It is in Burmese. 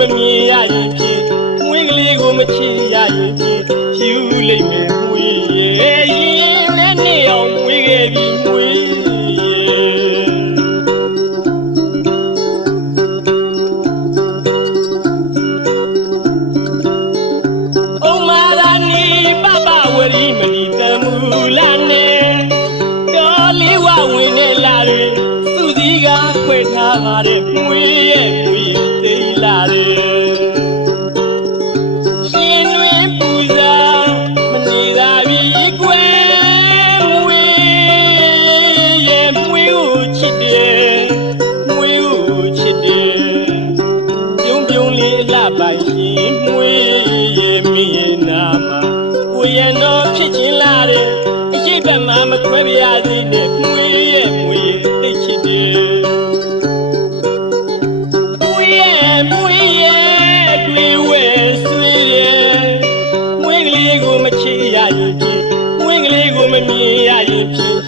မမြင်ရရင်ဖြင့်ဝင်းကလေးကိုမချစ်ရ ယူလိမ့်မယ်မွေရဲ့ရင်လည်းနေအောင်မွေခဲ့ပြီးမွေပါတဲ့မွေရဲ့မွေသိလာတယ်ရှင်တွင်ပူဇာမနေသာပြီကွယ်မွေရဲ့မွေကိုချစ်တယ်မွေကိုချစ်တယ်ပြုံးပြုံးလေးလှပါရှင်မွေရဲ့မင်းရဲ့နာမှာကိုရဲ့တော့ဖြစ်ချင်းလာတယ်အရှိတ်ဘက်မှာမခွဲပြရသေးနဲ့မွေရဲ့မွေသိချစ်တယ်မွေးကလေးကိုမချစ်ရရင်ဖြင့်မွေးကလေးကိုမမြင်ရရင်ဖြင့်